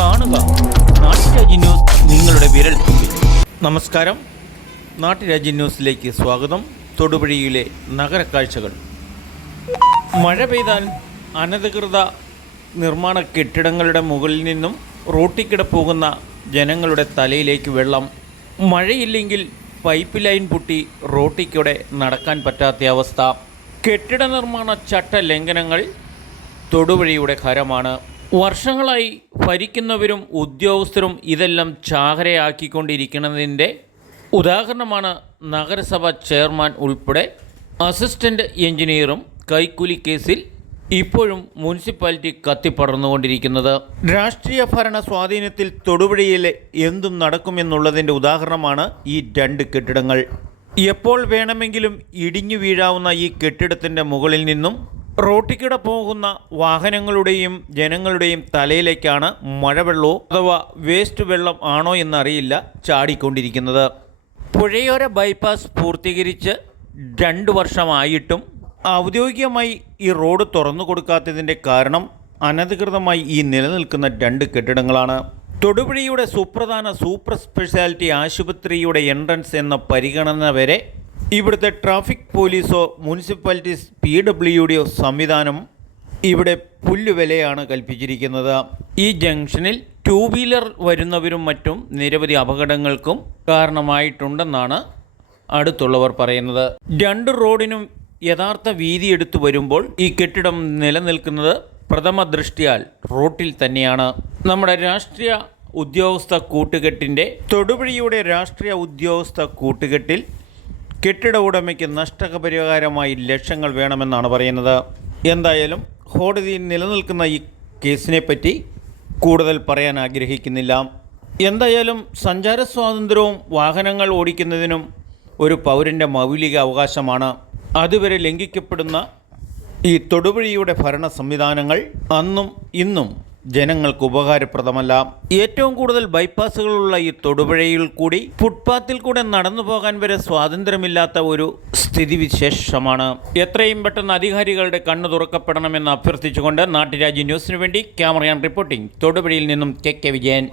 കാണുക നാട്ടുരാജ്യ ന്യൂസ് നിങ്ങളുടെ വിരൽത്തുമ്പിൽ. നമസ്കാരം, നാട്ടുരാജ്യ ന്യൂസിലേക്ക് സ്വാഗതം. തൊടുപുഴയിലെ നഗരക്കാഴ്ചകൾ. മഴ പെയ്താൽ അനധികൃത നിർമ്മാണ കെട്ടിടങ്ങളുടെ മുകളിൽ നിന്നും റോട്ടിക്കിടെ പോകുന്ന ജനങ്ങളുടെ തലയിലേക്ക് വെള്ളം. മഴയില്ലെങ്കിൽ പൈപ്പ് ലൈൻ പൊട്ടി റോട്ടിക്കൂടെ നടക്കാൻ പറ്റാത്ത അവസ്ഥ. കെട്ടിട നിർമ്മാണ ചട്ട ലംഘനങ്ങൾ തൊടുപുഴയുടെ ഹരമാണ്. വർഷങ്ങളായി ഭരിക്കുന്നവരും ഉദ്യോഗസ്ഥരും ഇതെല്ലാം ചാകരയാക്കിക്കൊണ്ടിരിക്കുന്നതിൻ്റെ ഉദാഹരണമാണ് നഗരസഭ ചെയർമാൻ ഉൾപ്പെടെ അസിസ്റ്റൻ്റ് എഞ്ചിനീയറും കൈക്കൂലി കേസിൽ ഇപ്പോഴും മുനിസിപ്പാലിറ്റി കത്തിപ്പടർന്നുകൊണ്ടിരിക്കുന്നത്. രാഷ്ട്രീയ ഭരണ സ്വാധീനത്തിൽ തൊടുപുഴയിലെ എന്തും നടക്കുമെന്നുള്ളതിൻ്റെ ഉദാഹരണമാണ് ഈ രണ്ട് കെട്ടിടങ്ങൾ. എപ്പോൾ വേണമെങ്കിലും ഇടിഞ്ഞു വീഴാവുന്ന ഈ കെട്ടിടത്തിൻ്റെ മുകളിൽ നിന്നും റോട്ടിക്കിടെ പോകുന്ന വാഹനങ്ങളുടെയും ജനങ്ങളുടെയും തലയിലേക്കാണ് മഴവെള്ളമോ അഥവാ വേസ്റ്റ് വെള്ളം ആണോ എന്നറിയില്ല ചാടിക്കൊണ്ടിരിക്കുന്നത്. പുഴയോര ബൈപ്പാസ് പൂർത്തീകരിച്ച് 2 വർഷമായിട്ടും ഔദ്യോഗികമായി ഈ റോഡ് തുറന്നു കൊടുക്കാത്തതിൻ്റെ കാരണം അനധികൃതമായി ഈ നിലനിൽക്കുന്ന 2 കെട്ടിടങ്ങളാണ്. തൊടുപുഴയുടെ സുപ്രധാന സൂപ്പർ സ്പെഷ്യാലിറ്റി ആശുപത്രിയുടെ എൻട്രൻസ് എന്ന പരിഗണന വരെ ഇവിടുത്തെ ട്രാഫിക് പോലീസോ മുനിസിപ്പാലിറ്റി PWD സംവിധാനം ഇവിടെ പുല്ലുവിലയാണ് കൽപ്പിച്ചിരിക്കുന്നത്. ഈ ജംഗ്ഷനിൽ 2 വീലർ വരുന്നവരും മറ്റും നിരവധി അപകടങ്ങൾക്കും കാരണമായിട്ടുണ്ടെന്നാണ് അടുത്തുള്ളവർ പറയുന്നത്. 2 റോഡിനും യഥാർത്ഥ വീതി എടുത്തു വരുമ്പോൾ ഈ കെട്ടിടം നിലനിൽക്കുന്നത് പ്രഥമ ദൃഷ്ടിയാൽ റോട്ടിൽ തന്നെയാണ്. നമ്മുടെ രാഷ്ട്രീയ ഉദ്യോഗസ്ഥ കൂട്ടുകെട്ടിൻ്റെ തൊടുപുഴയുടെ രാഷ്ട്രീയ ഉദ്യോഗസ്ഥ കൂട്ടുകെട്ടിൽ കെട്ടിട ഉടമയ്ക്ക് നഷ്ടപരിഹാരമായി ലക്ഷങ്ങൾ വേണമെന്നാണ് പറയുന്നത്. എന്തായാലും കോടതിയിൽ നിലനിൽക്കുന്ന ഈ കേസിനെപ്പറ്റി കൂടുതൽ പറയാൻ ആഗ്രഹിക്കുന്നില്ല. എന്തായാലും സഞ്ചാര സ്വാതന്ത്ര്യവും വാഹനങ്ങൾ ഓടിക്കുന്നതിനും ഒരു പൗരൻ്റെ മൗലിക അവകാശമാണ്. അതുവരെ ലംഘിക്കപ്പെടുന്ന ഈ തൊടുപുഴയുടെ ഭരണ സംവിധാനങ്ങൾ അന്നും ഇന്നും ജനങ്ങൾക്ക് ഉപകാരപ്രദമല്ല. ഏറ്റവും കൂടുതൽ ബൈപ്പാസുകളുള്ള ഈ തൊടുപുഴയിൽ കൂടി ഫുട്പാത്തിൽ കൂടെ നടന്നു പോകാൻ വരെ സ്വാതന്ത്ര്യമില്ലാത്ത ഒരു സ്ഥിതിവിശേഷമാണ്. എത്രയും പെട്ടെന്ന് അധികാരികളുടെ കണ്ണു തുറക്കപ്പെടണമെന്ന് അഭ്യർത്ഥിച്ചുകൊണ്ട് നാട്ടുരാജ്യ ന്യൂസിനു വേണ്ടി ക്യാമറയാൻ റിപ്പോർട്ടിംഗ് തൊടുപുഴയിൽ നിന്നും KK വിജയൻ.